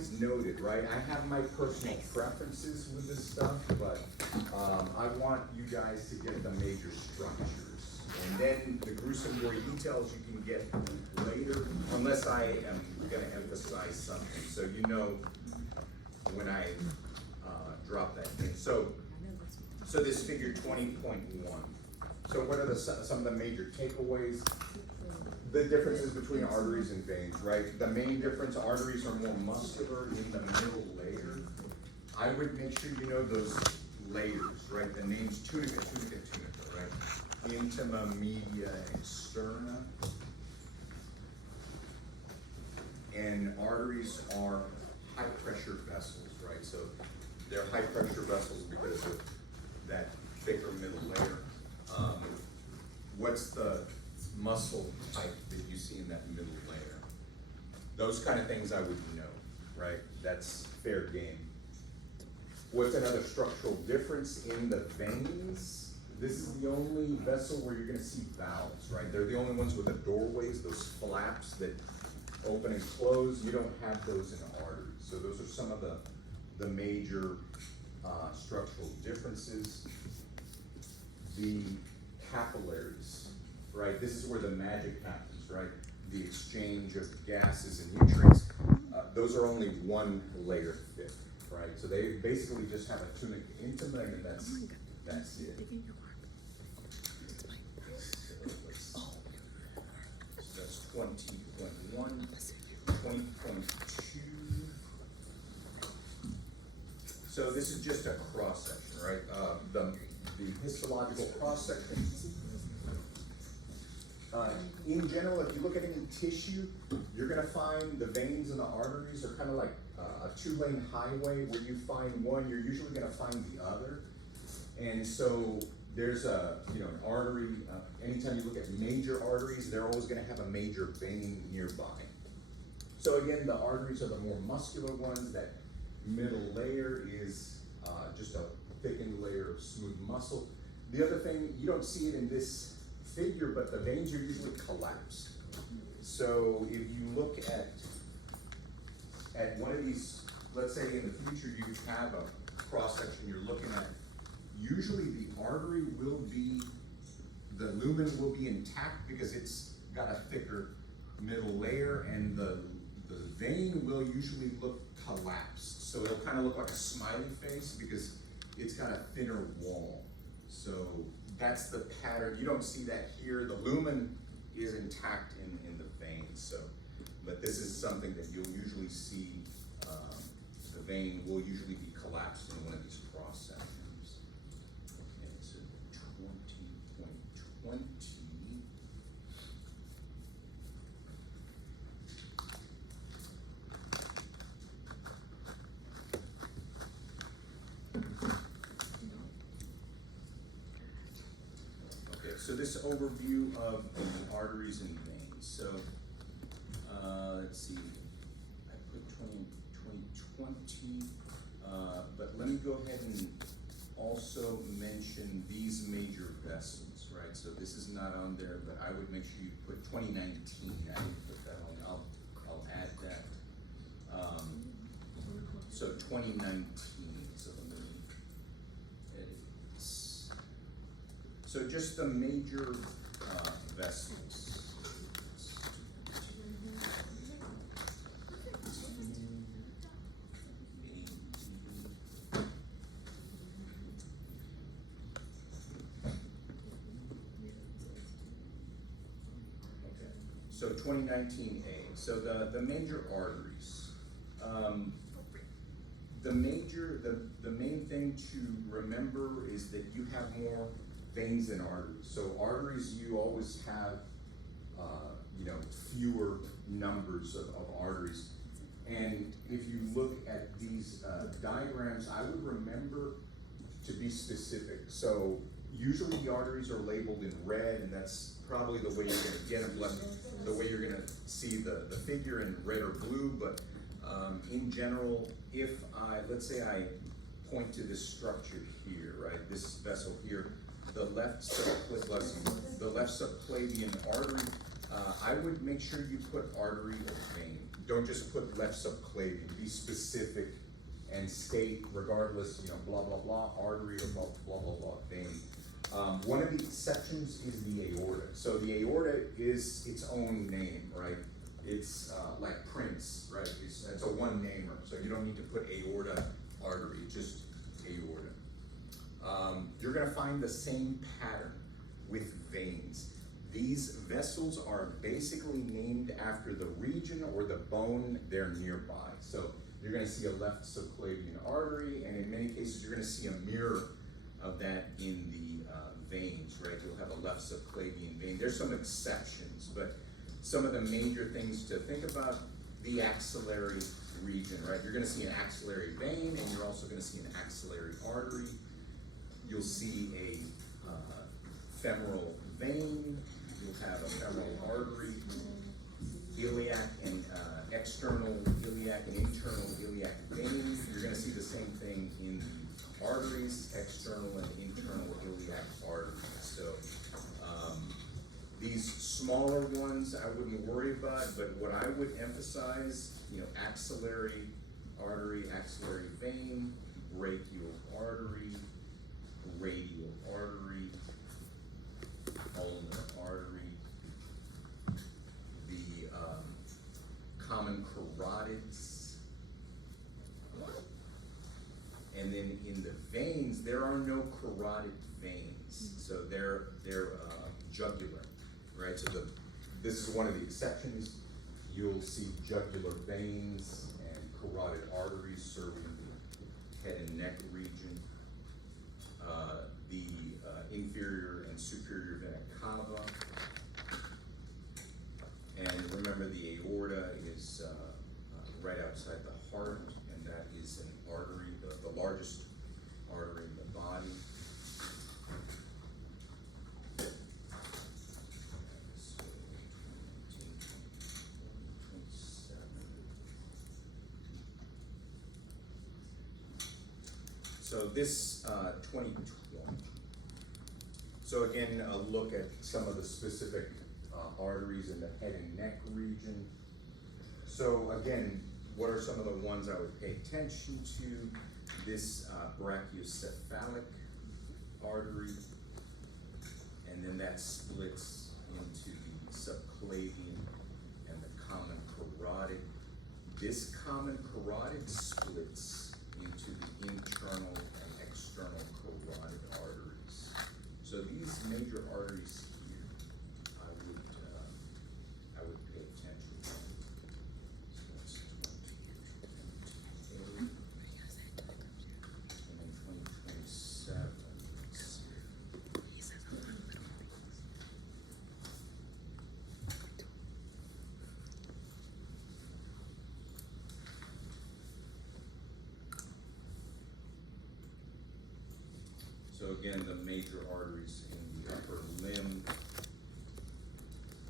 guys noted, right, I have my personal preferences with this stuff, but I want you guys to get the major structures. And then the gruesome gory details you can get later, unless I am gonna emphasize something, so you know when I drop that in. So this figure 20.1. So what are some of the major takeaways? The differences between arteries and veins, right? The main difference, arteries are more muscular in the middle layer. I would make sure you know those layers, right? The name's tunica, right? Intima, media, externa. And arteries are high pressure vessels, right? So they're high pressure vessels because of that thicker middle layer. What's the muscle type that you see in that middle layer? Those kind of things I would know, right? That's fair game. What's another structural difference in the veins? This is the only vessel where you're gonna see valves, right? They're the only ones with the doorways, those flaps that open and close. You don't have those in arteries. So those are some of the major structural differences. The capillaries, right? This is where the magic happens, right? The exchange of gases and nutrients. Those are only one layer thick, right? So they basically just have a tunica intima, and that's it. So that's 20.1, 20.2. So this is just a cross section, right? The histological cross section. In general, if you look at any tissue, you're gonna find the veins and the arteries are kind of like a two-lane highway. Where you find one, you're usually gonna find the other. And so there's an artery, anytime you look at major arteries, they're always gonna have a major vein nearby. So again, the arteries are the more muscular ones. That middle layer is just a thickened layer of smooth muscle. The other thing, you don't see it in this figure, but the veins are usually collapsed. So if you look at one of these, let's say in the future you have a cross section you're looking at, usually the artery will be, the lumen will be intact because it's got a thicker middle layer, and the vein will usually look collapsed. So it'll kind of look like a smiley face because it's got a thinner wall. So that's the pattern. You don't see that here. The lumen is intact in the vein. So, but this is something that you'll usually see. The vein will usually be collapsed in one of these cross sections. Okay, so 20.20. So this overview of the arteries and veins. So let's see, I put 2020, but let me go ahead and also mention these major vessels, right? So this is not on there, but I would make sure you put 2019. I didn't put that on. I'll add that. So 2019. So let me edit this. So just the major vessels. Okay. So 2019A. So the major arteries. The main thing to remember is that you have more veins and arteries. So arteries, you always have, fewer numbers of arteries. And if you look at these diagrams, I would remember to be specific. So usually the arteries are labeled in red, and that's probably the way you're gonna get them, the way you're gonna see the figure in red or blue. But in general, if let's say I point to this structure here, right, this vessel here, the left subclavian artery, I would make sure you put artery or vein. don't just put left subclavian, be specific and state regardless, blah, blah, blah, artery or blah, blah, blah, blah, vein. One of the exceptions is the aorta. So the aorta is its own name, right? It's like Prince, right? It's a one namer, so you don't need to put aorta artery, just aorta. You're gonna find the same pattern with veins. These vessels are basically named after the region or the bone they're nearby. So you're gonna see a left subclavian artery, and in many cases, you're gonna see a mirror of that in the veins, right? You'll have a left subclavian vein. There's some exceptions, but some of the major things to think about, the axillary region, right? You're gonna see an axillary vein, and you're also gonna see an axillary artery. You'll see a femoral vein, you'll have a femoral artery, iliac and external iliac and internal iliac veins. You're gonna see the same thing in the arteries, external and internal iliac arteries. So these smaller ones I wouldn't worry about, but what I would emphasize, axillary artery, axillary vein, brachial artery, radial artery, ulnar artery, the common carotids, and then in the veins, there are no carotid veins, so they're jugular, right? So this is one of the exceptions. You'll see jugular veins and carotid arteries serving the head and neck region. The inferior and superior vena cava. And remember, the aorta is right outside the heart, and that is an artery, the largest artery in the body. So this 2020. So again, a look at some of the specific arteries in the head and neck region. So again, what are some of the ones I would pay attention to? This brachiocephalic artery, and then that splits into the subclavian and the common carotid. This common carotid splits into the internal and external carotid arteries. So these major arteries here, I would pay attention to. So that's 2028, and then 2027. So again, the major arteries in the upper limb.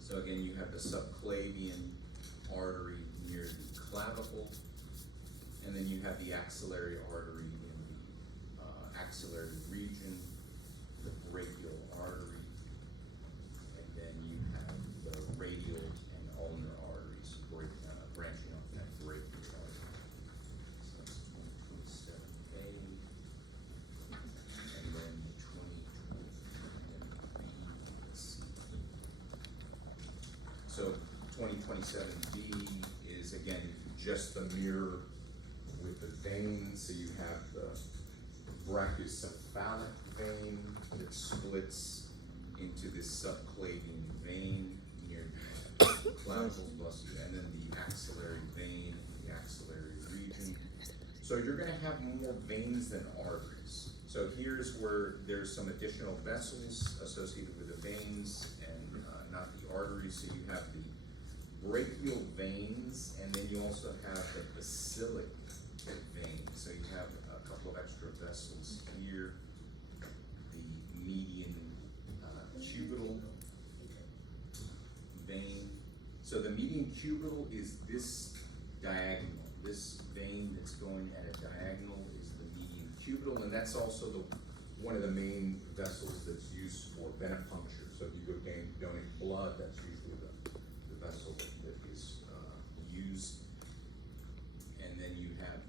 So again, you have the subclavian artery near the clavicle, and then you have the axillary artery in the axillary region, the brachial artery, and then you have the radial and ulnar arteries branching off that brachial artery. So that's 2027A. And then the 2027B. So 2027B is again just the mirror with the veins. So you have the brachiocephalic vein that splits into this subclavian vein near the clavicles, bless you, and then the axillary vein in the axillary region. So you're going to have more veins than arteries. So here's where there's some additional vessels associated with the veins and not the arteries. So you have the brachial veins, and then you also have the basilic veins. So you have a couple of extra vessels here. The median cubital vein. So the median cubital is this diagonal. This vein that's going at a diagonal is the median cubital, and that's also one of the main vessels that's used for venipuncture. So if you go donate blood, that's usually the vessel that is used. and then you have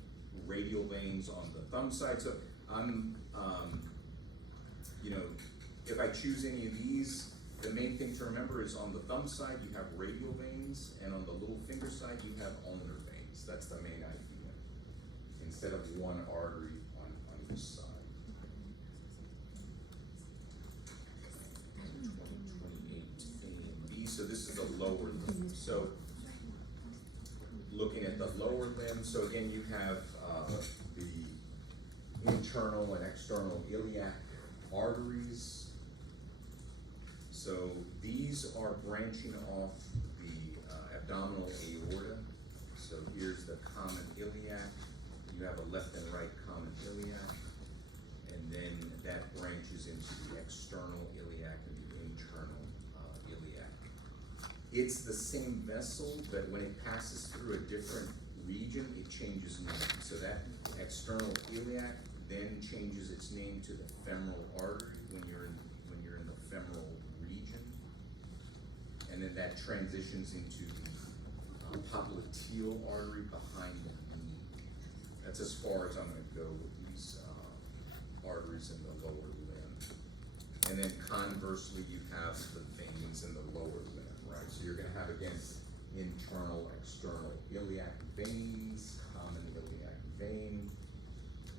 radial veins on the thumb side. So I'm, you know, if I choose any of these, the main thing to remember is on the thumb side, you have radial veins, and on the little finger side, you have ulnar veins. That's the main idea, instead of one artery on each side. 2028 AMB, so this is the lower limb. So looking at the lower limb, so again, you have the internal and external iliac arteries. So these are branching off the abdominal aorta. So here's the common iliac. You have a left and right common iliac, and then that branches into the external iliac and the internal iliac. It's the same vessel, but when it passes through a different region, it changes name. So that external iliac then changes its name to the femoral artery when you're in the femoral region, and then that transitions into the popliteal artery behind the knee. That's as far as I'm going to go with these arteries in the lower limb. And then conversely, you have the veins in the lower limb, right? So you're going to have, again, internal, external iliac veins, common iliac vein.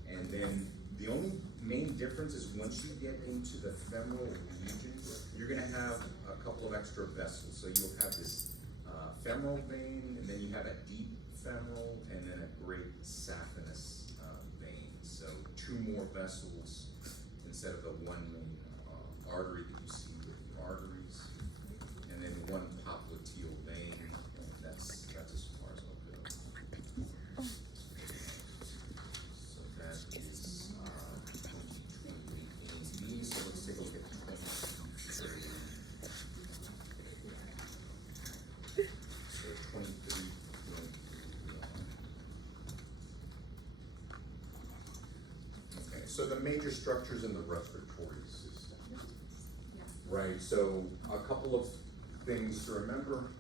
And then the only main difference is once you get into the femoral region, you're going to have a couple of extra vessels. So you'll have this femoral vein, and then you have a deep femoral, and then a great saphenous vein. So two more vessels instead of the one main artery that you see with the arteries, and then one popliteal vein, and that's as far as I'll go. So that is 2028 AD. So let's take a look at 2023. So 23. Okay, so the major structures in the respiratory system, right? So a couple of things to remember.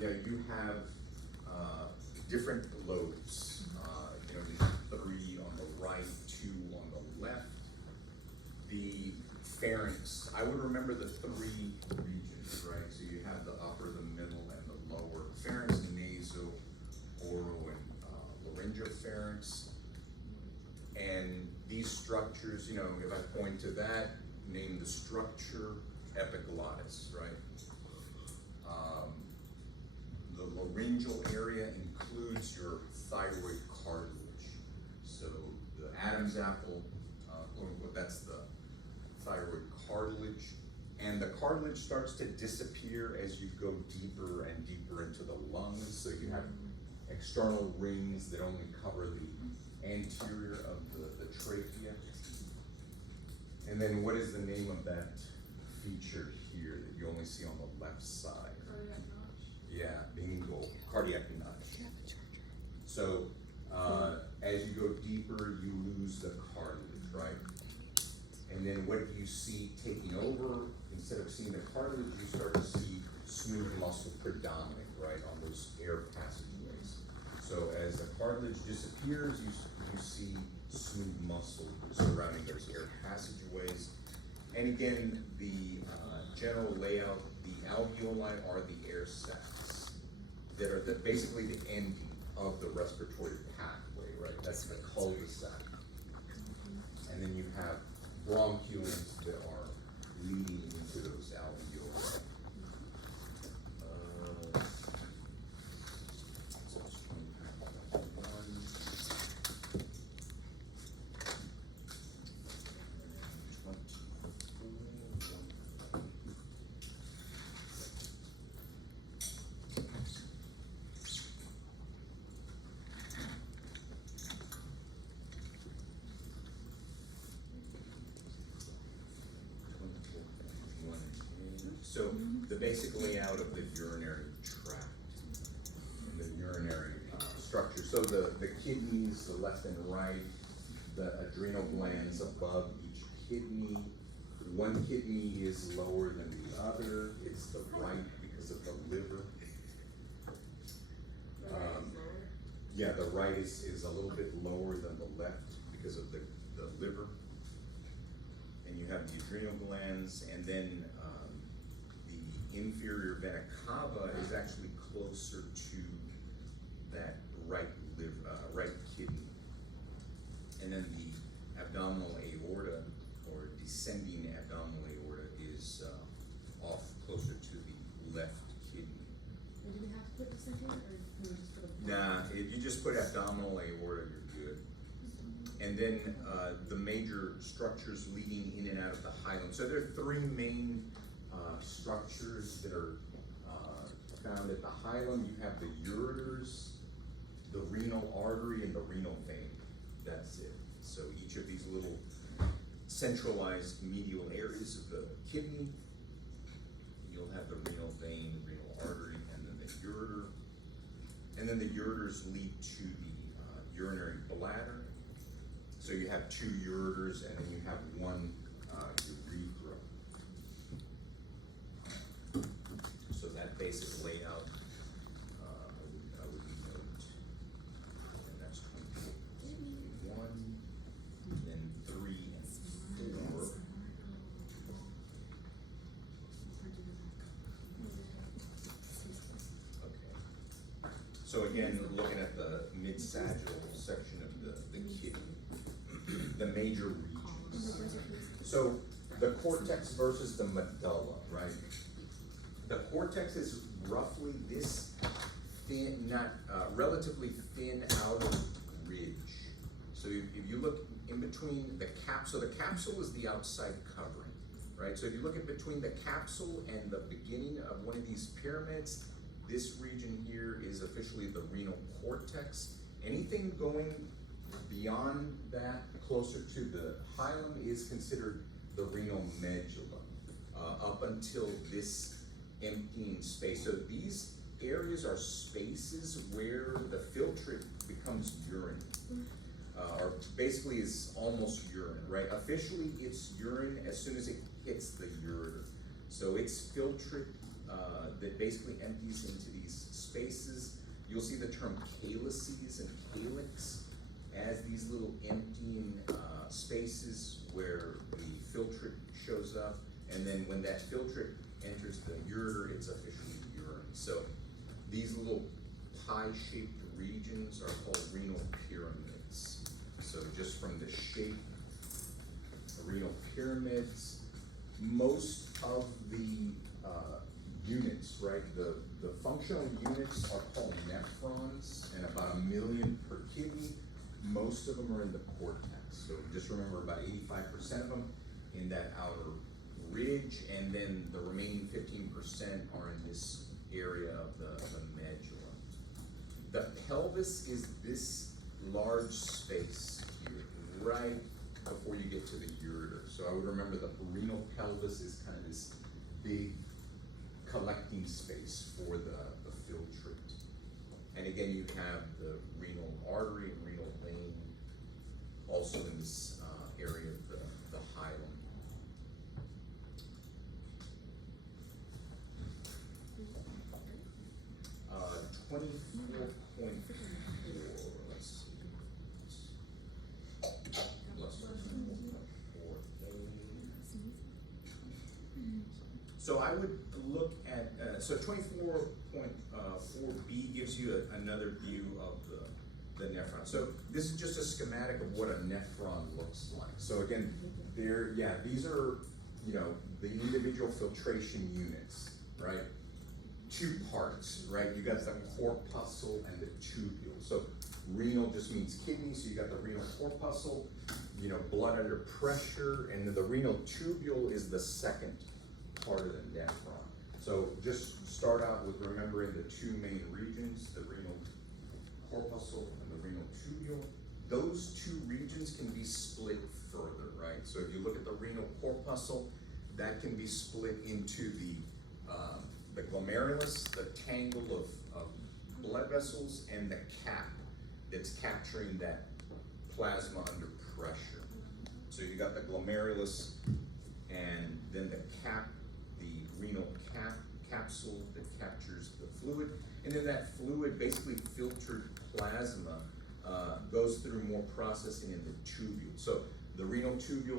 Yeah, you have different lobes. You know, there's 3 on the right, 2 on the left. The pharynx, I would remember the 3 regions, right? So you have the upper, the middle, and the lower. Pharynx, nasal, oral, and laryngopharynx. And these structures, you know, if I point to that, name the structure epiglottis, right? The laryngeal area includes your thyroid cartilage. So the Adam's apple, quote unquote, that's the thyroid cartilage. And the cartilage starts to disappear as you go deeper and deeper into the lungs. So you have external rings that only cover the anterior of the trachea. And then what is the name of that feature here that you only see on the left side? Cardiac notch. Yeah, bingo, cardiac notch. So as you go deeper, you lose the cartilage, right? And then what do you see taking over? Instead of seeing the cartilage, you start to see smooth muscle predominant, right, on those air passageways. So as the cartilage disappears, you see smooth muscle surrounding those air passageways. And again, the general layout, the alveoli are the air sacs that are basically the ending of the respiratory pathway, right? That's the cul-de-sac. And then you have bronchioles that are leading into those alveoli. So it's 2021. So the basic layout of the urinary tract and the urinary structure. So the kidneys, the left and right, the adrenal glands above each kidney. One kidney is lower than the other. It's the right because of the liver. Yeah, the right is a little bit lower than the left because of the liver. And you have the adrenal glands, and then the inferior vena cava is actually closer to that right kidney. And then the abdominal aorta, or descending abdominal aorta, is off closer to the left kidney. And do we have to put descending, or can we just put a? Nah, if you just put abdominal aorta, you're good. And then the major structures leading in and out of the hilum. So there are three main structures that are found at the hilum. You have the ureters, the renal artery, and the renal vein. That's it. So each of these little centralized medial areas of the kidney, you'll have the renal vein, renal artery, and then the ureter. And then the ureters lead to the urinary bladder. So you have two ureters, and then you have one urethra. So that basic layout, I would note, and that's 21, then 3 and 4. Okay. So again, looking at the mid-sagittal section of the kidney, the major regions. So the cortex versus the medulla, right? The cortex is roughly this thin, relatively thin outer ridge. So if you look in between the capsule, the capsule is the outside covering, right? So if you look in between the capsule and the beginning of one of these pyramids, this region here is officially the renal cortex. Anything going beyond that, closer to the hilum, is considered the renal medulla, up until this emptying space. So these areas are spaces where the filtrate becomes urine, or basically is almost urine, right? Officially, it's urine as soon as it hits the ureter. So it's filtrate that basically empties into these spaces. You'll see the term calyces and calyx as these little emptying spaces where the filtrate shows up, and then when that filtrate enters the ureter, it's officially urine. So these little pie-shaped regions are called renal pyramids. So just from the shape, the renal pyramids, most of the units, right, the functional units are called nephrons, and about 1 million per kidney. Most of them are in the cortex. So just remember, about 85% of them in that outer ridge, and then the remaining 15% are in this area of the medulla. The pelvis is this large space here, right before you get to the ureter. So I would remember the renal pelvis is kind of this big collecting space for the filtrate. And again, you have the renal artery and renal vein also in this area of the hilum. Uh, 24.4, let's see. So I would look at, so 24.4b gives you another view of the nephron. So this is just a schematic of what a nephron looks like. So again, these are, the individual filtration units, right? Two parts, right? You got the corpuscle and the tubule. So renal just means kidney, so you got the renal corpuscle, blood under pressure, and then the renal tubule is the second part of the nephron. So just start out with remembering the two main regions, the renal corpuscle and the renal tubule. Those two regions can be split further, right? So if you look at the renal corpuscle, that can be split into the glomerulus, the tangle of blood vessels, and the cap that's capturing that plasma under pressure. So you got the glomerulus, and then the cap, the renal capsule that captures the fluid, and then that fluid basically filtered plasma, goes through more processing in the tubule. So the renal tubule